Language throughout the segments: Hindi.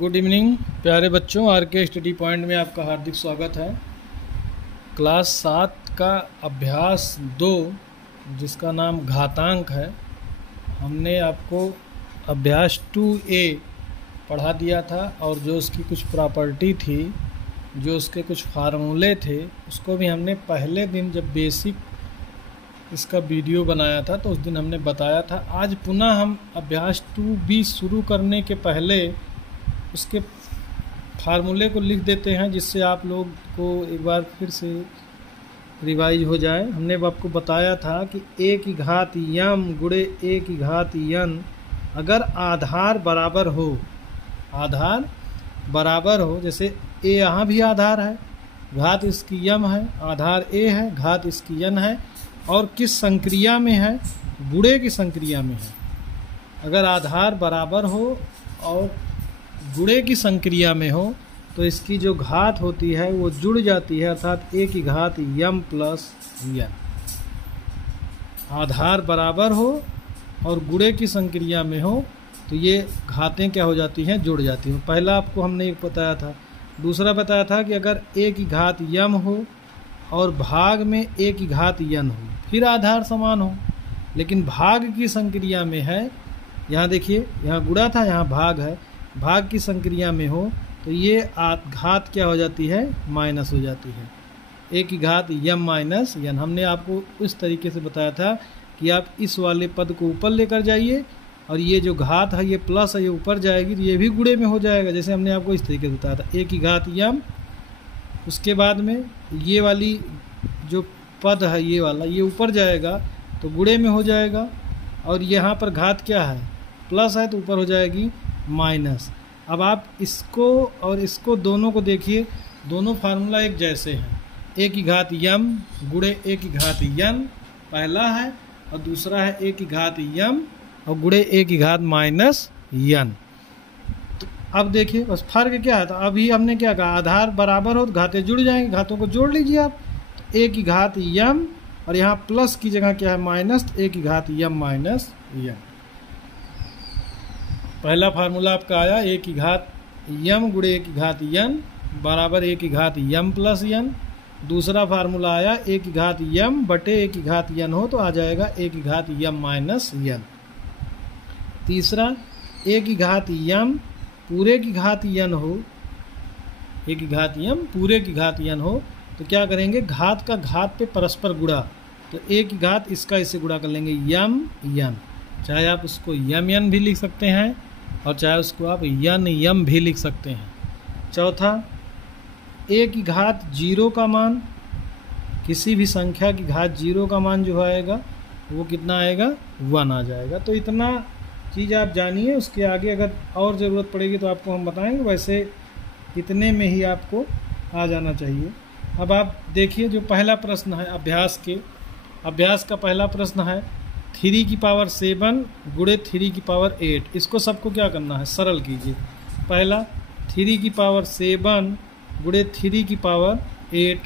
गुड इवनिंग प्यारे बच्चों, आर के स्टडी पॉइंट में आपका हार्दिक स्वागत है। क्लास 7 का अभ्यास 2 जिसका नाम घातांक है, हमने आपको अभ्यास 2A पढ़ा दिया था और जो उसकी कुछ प्रॉपर्टी थी, जो उसके कुछ फार्मूले थे, उसको भी हमने पहले दिन जब बेसिक इसका वीडियो बनाया था तो उस दिन हमने बताया था। आज पुनः हम अभ्यास 2B शुरू करने के पहले उसके फार्मूले को लिख देते हैं, जिससे आप लोग को एक बार फिर से रिवाइज हो जाए। हमने आपको बताया था कि a की घात यम गुणे a की घात यन अगर आधार बराबर हो, आधार बराबर हो, जैसे a यहाँ भी आधार है, घात इसकी यम है, आधार a है, घात इसकी यन है, और किस संक्रिया में है? गुणे की संक्रिया में है। अगर आधार बराबर हो और गुणे की संक्रिया में हो तो इसकी जो घात होती है वो जुड़ जाती है, अर्थात a की घात यम प्लस यन। आधार बराबर हो और गुणे की संक्रिया में हो तो ये घातें क्या हो जाती हैं? जुड़ जाती हैं। पहला आपको हमने एक बताया था। दूसरा बताया था कि अगर a की घात यम हो और भाग में a की घात यन हो, फिर आधार समान हो, लेकिन भाग की संक्रिया में है, यहाँ देखिए, यहाँ गुणा था, यहाँ भाग है, भाग की संक्रिया में हो तो ये घात क्या हो जाती है? माइनस हो जाती है। a की घात यम माइनस यन। हमने आपको इस तरीके से बताया था कि आप इस वाले पद को ऊपर लेकर जाइए और ये जो घात है ये प्लस है, ये ऊपर जाएगी तो ये भी गुणे में हो जाएगा, जैसे हमने आपको इस तरीके से बताया था। a की घात यम, उसके बाद में ये वाली जो पद है ये वाला, ये ऊपर जाएगा तो गुणे में हो जाएगा, और यहाँ पर घात क्या है? प्लस है तो ऊपर हो जाएगी माइनस। अब आप इसको और इसको दोनों को देखिए, दोनों फार्मूला एक जैसे हैं। a की घात यम गुणे a की घात यन पहला है, और दूसरा है a की घात यम और गुणे a की घात माइनस यन। तो अब देखिए बस फर्क क्या है। तो अभी हमने क्या कहा? आधार बराबर हो तो घातें जुड़ जाएंगी, घातों को जोड़ लीजिए आप। तो a की घात यम और यहाँ प्लस की जगह क्या है? माइनस, तो a की घात यम माइनस यम। पहला फार्मूला आपका आया a की घात यम गुणे a की घात यन बराबर a की घात यम प्लस यन। दूसरा फार्मूला आया a की घात यम बटे a की घात यन हो तो आ जाएगा a की घात यम माइनस यन। तीसरा a की घात यम पूरे की घात यन हो, a की घात यम पूरे की घात यन हो तो क्या करेंगे? घात का घात पे परस्पर गुणा, तो a की घात इसका इससे गुणा कर लेंगे, यम यन। चाहे आप उसको यम यन भी लिख सकते हैं और चाहे उसको आप यन यम भी लिख सकते हैं। चौथा, a की घात 0 का मान, किसी भी संख्या की घात 0 का मान जो आएगा वो कितना आएगा? 1 आ जाएगा। तो इतना चीज़ आप जानिए, उसके आगे अगर और ज़रूरत पड़ेगी तो आपको हम बताएंगे, वैसे इतने में ही आपको आ जाना चाहिए। अब आप देखिए जो पहला प्रश्न है अभ्यास का पहला प्रश्न है 3 की पावर 7 गुणे 3 की पावर 8। इसको सबको क्या करना है? सरल कीजिए। पहला 3 की पावर 7 गुणे 3 की पावर 8।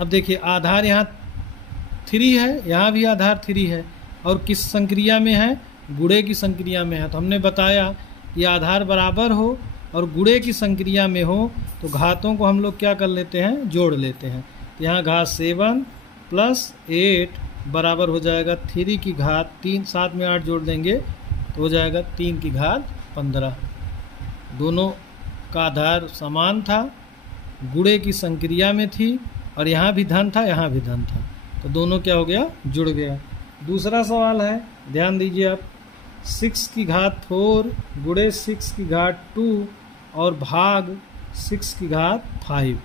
अब देखिए आधार यहाँ 3 है, यहाँ भी आधार 3 है, और किस संक्रिया में है? गुणे की संक्रिया में है। तो हमने बताया कि आधार बराबर हो और गुणे की संक्रिया में हो तो घातों को हम लोग क्या कर लेते हैं? जोड़ लेते हैं। तो यहाँ घात 7 प्लस 8 बराबर हो जाएगा 3 की घात 3, 7 में 8 जोड़ देंगे तो हो जाएगा 3 की घात 15। दोनों का आधार समान था, गुणे की संक्रिया में थी, और यहाँ भी धन था, यहाँ भी धन था, तो दोनों क्या हो गया? जुड़ गया। दूसरा सवाल है, ध्यान दीजिए आप, 6 की घात 4 गुणे 6 की घात 2 और भाग 6 की घात 5।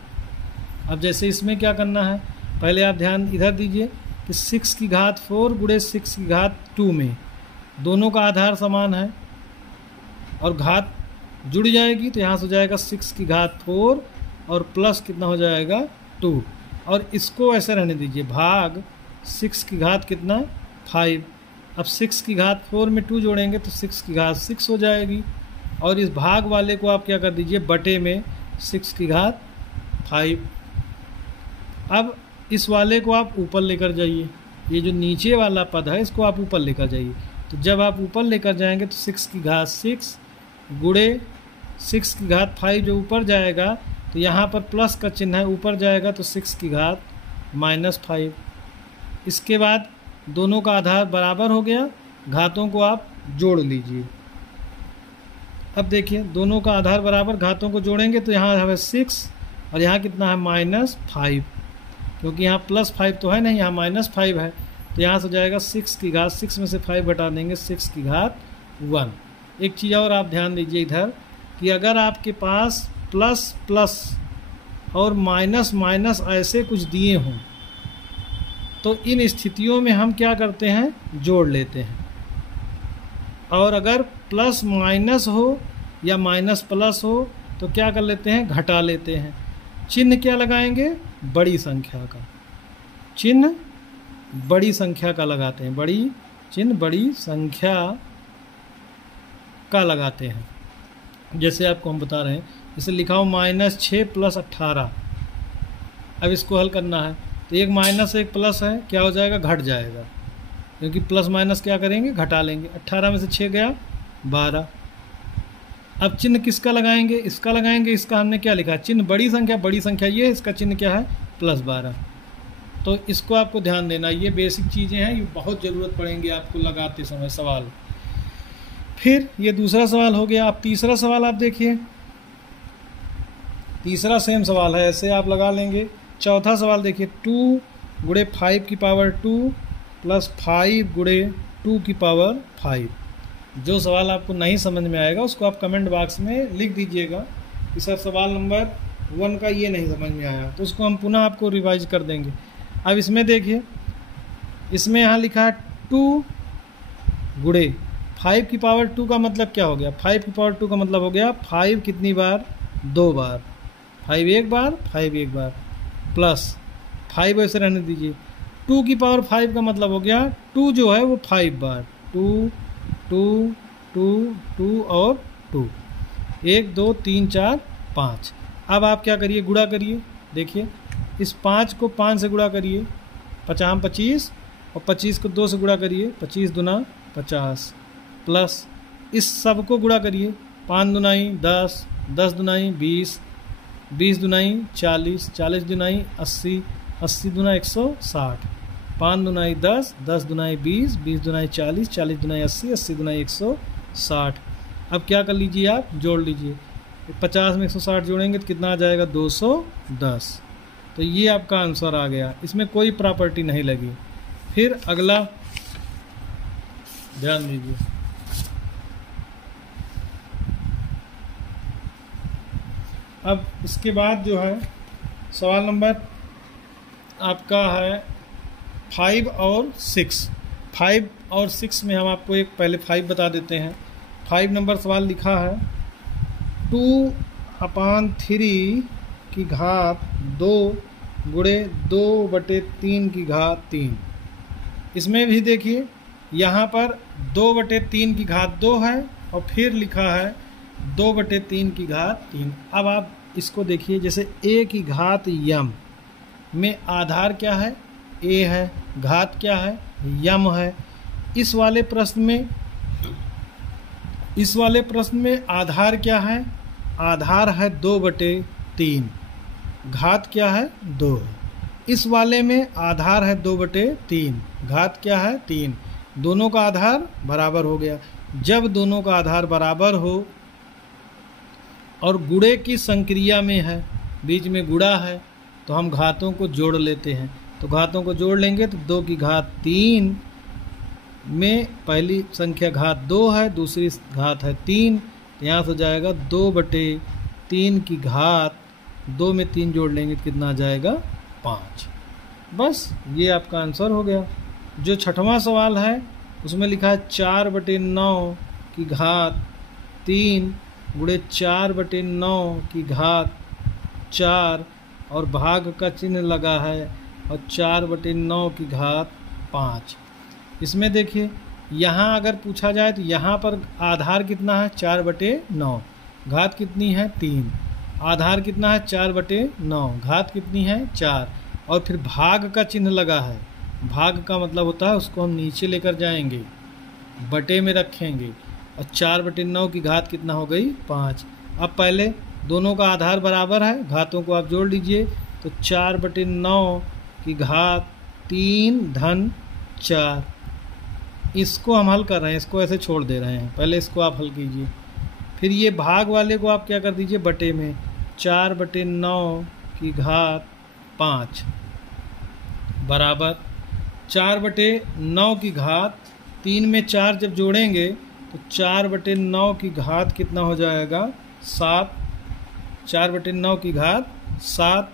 अब जैसे इसमें क्या करना है? पहले आप ध्यान इधर दीजिए कि 6 की घात 4 गुणे 6 की घात 2 में दोनों का आधार समान है और घात जुड़ जाएगी, तो यहाँ से हो जाएगा 6 की घात 4 और प्लस कितना हो जाएगा? 2, और इसको ऐसे रहने दीजिए, भाग 6 की घात कितना? 5। अब 6 की घात 4 में 2 जोड़ेंगे तो 6 की घात 6 हो जाएगी, और इस भाग वाले को आप क्या कर दीजिए? बटे में 6 की घात 5। अब इस वाले को आप ऊपर लेकर जाइए, ये जो नीचे वाला पद है इसको आप ऊपर लेकर जाइए। तो जब आप ऊपर लेकर जाएंगे तो 6 की घात 6 गुणे 6 की घात 5 जो ऊपर जाएगा तो यहाँ पर प्लस का चिन्ह है, ऊपर जाएगा तो 6 की घात -5। इसके बाद दोनों का आधार बराबर हो गया, घातों को आप जोड़ लीजिए। अब देखिए दोनों का आधार बराबर, घातों को जोड़ेंगे तो यहाँ है 6 और यहाँ कितना है -5, क्योंकि यहाँ +5 तो है नहीं, यहाँ -5 है, तो यहाँ से जाएगा 6 की घात, 6 में से 5 घटा देंगे, 6 की घात 1। एक चीज़ और आप ध्यान दीजिए इधर कि अगर आपके पास प्लस प्लस और माइनस माइनस ऐसे कुछ दिए हों तो इन स्थितियों में हम क्या करते हैं, जोड़ लेते हैं। और अगर प्लस माइनस हो या माइनस प्लस हो तो क्या कर लेते हैं, घटा लेते हैं। चिन्ह क्या लगाएंगे, बड़ी संख्या का चिन्ह, बड़ी संख्या का लगाते हैं, बड़ी चिन्ह बड़ी संख्या का लगाते हैं। जैसे आपको हम बता रहे हैं, जैसे लिखा हो -6 + 18। अब इसको हल करना है तो एक माइनस एक प्लस है, क्या हो जाएगा, घट जाएगा, क्योंकि प्लस माइनस क्या करेंगे, घटा लेंगे। 18 में से 6 गया 12। अब चिन्ह किसका लगाएंगे, इसका लगाएंगे। इसका हमने क्या लिखा, चिन्ह बड़ी संख्या ये है, इसका चिन्ह क्या है, +12। तो इसको आपको ध्यान देना, ये बेसिक चीज़ें हैं, ये बहुत ज़रूरत पड़ेंगी आपको लगाते समय सवाल। फिर ये दूसरा सवाल हो गया। अब तीसरा सवाल आप देखिए, तीसरा सेम सवाल है, ऐसे आप लगा लेंगे। चौथा सवाल देखिए, 2 × 5⁵ प्लस 5 × 2⁵। जो सवाल आपको नहीं समझ में आएगा उसको आप कमेंट बॉक्स में लिख दीजिएगा कि सर सवाल नंबर 1 का ये नहीं समझ में आया, तो उसको हम पुनः आपको रिवाइज कर देंगे। अब इसमें देखिए, इसमें यहाँ लिखा है 2 × 5⁵ का मतलब क्या हो गया, 5⁵ का मतलब हो गया 5 कितनी बार, 2 बार, 5 एक बार, 5 एक बार, प्लस 5 ऐसे रहने दीजिए। 2⁵ का मतलब हो गया 2 जो है वो 5 बार, 2 2 2 2 और 2, 1 2 3 4 5। अब आप क्या करिए, गुणा करिए। देखिए इस 5 को 5 से गुणा करिए, 50 25, और 25 को 2 से गुणा करिए, 25 दूना 50, प्लस इस सब को गुणा करिए, 5 दूनाई 10, 10 दूनाई 20, 20 दूनाई 40, 40 दूनाई 80, 80 दूना 160, 5 दूनाई 10, 10 दूनाई 20, 20 दूनाई 40, 40 दूनाई 80, 80 दूनाई 160। अब क्या कर लीजिए, आप जोड़ लीजिए, 50 में 160 जोड़ेंगे तो कितना आ जाएगा, 210। तो ये आपका आंसर आ गया, इसमें कोई प्रॉपर्टी नहीं लगी। फिर अगला ध्यान दीजिए, अब इसके बाद जो है सवाल नंबर आपका है 5 और 6। 5 और 6 में हम आपको एक पहले 5 बता देते हैं। 5 नंबर सवाल लिखा है 2/3 की घात 2 × 2/3 की घात 3। इसमें भी देखिए यहाँ पर 2/3 की घात 2 है और फिर लिखा है 2/3 की घात 3। अब आप इसको देखिए, जैसे a की घात m में आधार क्या है, a है, घात क्या है, m है। इस वाले प्रश्न में आधार क्या है, आधार है 2/3, घात क्या है, 2। इस वाले में आधार है 2/3, घात क्या है, 3। दोनों का आधार बराबर हो गया। जब दोनों का आधार बराबर हो और गुणे की संक्रिया में है, बीच में गुणा है, तो हम घातों को जोड़ लेते हैं। तो घातों को जोड़ लेंगे तो 2 की घात 3 में पहली संख्या घात 2 है, दूसरी घात है 3, तो यहाँ से जाएगा 2/3 की घात 2 में 3 जोड़ लेंगे तो कितना आ जाएगा, 5। बस ये आपका आंसर हो गया। जो छठवां सवाल है उसमें लिखा है 4/9 की घात 3 × 4/9 की घात 4 और भाग का चिन्ह लगा है और 4/9 की घात 5। इसमें देखिए यहाँ अगर पूछा जाए तो यहाँ पर आधार कितना है, 4/9, घात कितनी है, 3। आधार कितना है, 4/9, घात कितनी है, 4, और फिर भाग का चिन्ह लगा है। भाग का मतलब होता है उसको हम नीचे लेकर जाएंगे, बटे में रखेंगे, और 4/9 की घात कितना हो गई 5। अब पहले दोनों का आधार बराबर है, घातों को आप जोड़ लीजिए, तो 4/9 की घात 3 धन 4। इसको हम हल कर रहे हैं, इसको ऐसे छोड़ दे रहे हैं, पहले इसको आप हल कीजिए। फिर ये भाग वाले को आप क्या कर दीजिए बटे में, 4/9 की घात 5 बराबर 4/9 की घात 3 में 4 जब जोड़ेंगे तो 4/9 की घात कितना हो जाएगा 7। 4/9 की घात 7।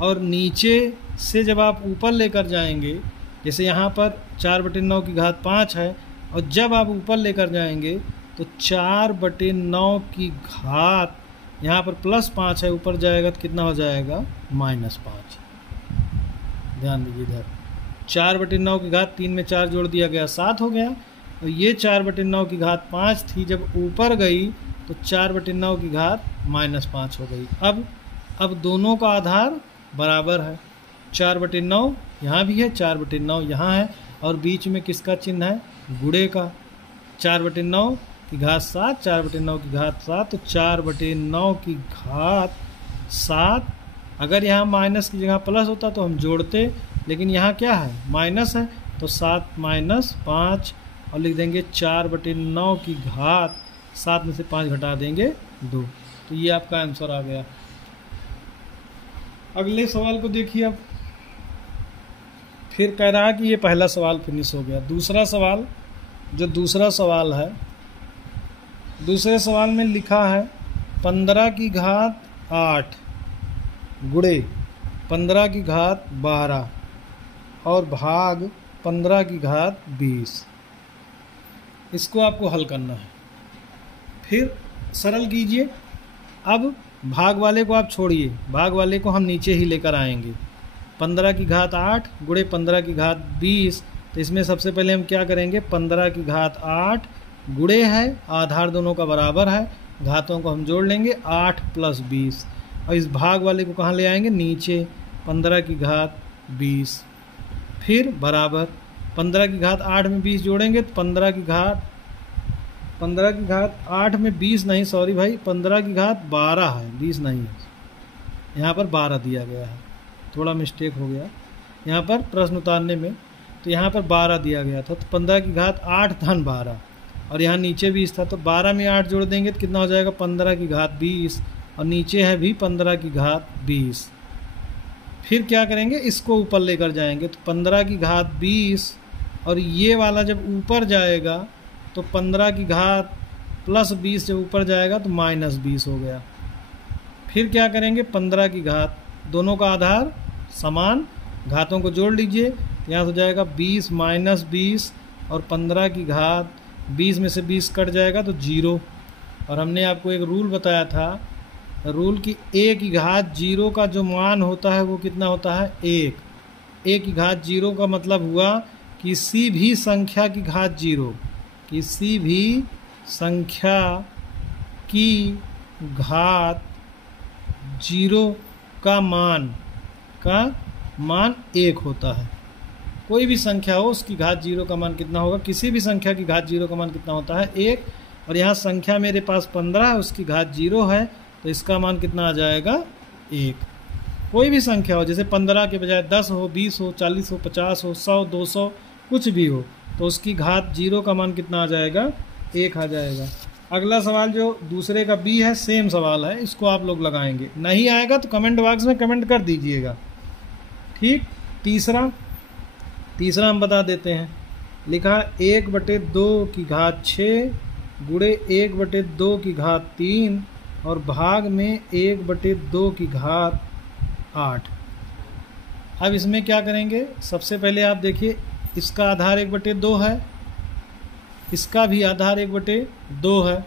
और नीचे से जब आप ऊपर लेकर जाएंगे, जैसे यहाँ पर 4/9 की घात 5 है, और जब आप ऊपर लेकर जाएंगे तो 4/9 की घात यहाँ पर +5 है, ऊपर जाएगा तो कितना हो जाएगा -5। ध्यान दीजिए इधर 4/9 की घात 3 में 4 जोड़ दिया गया 7 हो गया, और ये 4/9 की घात 5 थी, जब ऊपर गई तो 4/9 की घात -5 हो गई। अब दोनों का आधार बराबर है, 4/9 यहाँ भी है, 4/9 यहाँ है, और बीच में किसका चिन्ह है गुणे का। 4/9 की घात 7, 4/9 की घात 7, तो 4/9 की घात 7। अगर यहाँ माइनस की जगह प्लस होता तो हम जोड़ते, लेकिन यहाँ क्या है माइनस है, तो 7 - 5 और लिख देंगे 4/9 की घात 7 में से 5 घटा देंगे 2। तो ये आपका आंसर आ गया। अगले सवाल को देखिए। अब फिर कह रहा है कि ये पहला सवाल फिनिश हो गया। दूसरा सवाल, जो दूसरा सवाल है, दूसरे सवाल में लिखा है 15 की घात 8 गुणे 15 की घात 12 और भाग 15 की घात 20। इसको आपको हल करना है। फिर सरल कीजिए। अब भाग वाले को आप छोड़िए, भाग वाले को हम नीचे ही लेकर आएंगे। 15 की घात 8 गुणे 15 की घात 20, तो इसमें सबसे पहले हम क्या करेंगे, 15 की घात 8 गुणे है, आधार दोनों का बराबर है, घातों को हम जोड़ लेंगे 8 + 20, और इस भाग वाले को कहाँ ले आएंगे नीचे, 15 की घात 20। फिर बराबर 15 की घात 8 में 20 जोड़ेंगे तो 15 की घात 8 में 20 नहीं, सॉरी भाई, 15 की घात 12 है, 20 नहीं है, यहाँ पर 12 दिया गया है, थोड़ा मिस्टेक हो गया यहाँ पर प्रश्न उतारने में, तो यहाँ पर 12 दिया गया था, तो 15 की घात 8 धन 12, और यहाँ नीचे 20 था, तो 12 में 8 जोड़ देंगे तो कितना हो जाएगा 15 की घात 20, और नीचे है भी 15 की घात 20। फिर क्या करेंगे, इसको ऊपर लेकर जाएंगे, तो 15 की घात 20, और ये वाला जब ऊपर जाएगा तो 15 की घात +20 जब ऊपर जाएगा तो -20 हो गया। फिर क्या करेंगे, 15 की घात, दोनों का आधार समान, घातों को जोड़ लीजिए, तो यहाँ हो जाएगा 20 - 20, और 15 की घात 20 में से 20 कट जाएगा तो 0। और हमने आपको एक रूल बताया था, रूल की a की घात 0 का जो मान होता है वो कितना होता है 1। a की घात 0 का मतलब हुआ किसी भी संख्या की घात 0, किसी भी संख्या की घात 0 का मान 1 होता है। कोई भी संख्या हो उसकी घात 0 का मान कितना होगा, किसी भी संख्या की घात 0 का मान कितना होता है 1। और यहाँ संख्या मेरे पास 15 है, उसकी घात 0 है, तो इसका मान कितना आ जाएगा 1। कोई भी संख्या हो, जैसे 15 के बजाय 10 हो, 20 हो, 40 हो, 50 हो, 100, 200 कुछ भी हो, तो उसकी घात 0 का मान कितना आ जाएगा 1 आ जाएगा। अगला सवाल जो दूसरे का बी है, सेम सवाल है, इसको आप लोग लगाएंगे, नहीं आएगा तो कमेंट बॉक्स में कमेंट कर दीजिएगा, ठीक। तीसरा हम बता देते हैं। लिखा 1/2 की घात 6 गुणे 1/2 की घात 3 और भाग में 1/2 की घात 8। अब इसमें क्या करेंगे, सबसे पहले आप देखिए, इसका आधार 1/2 है, इसका भी आधार 1/2 है,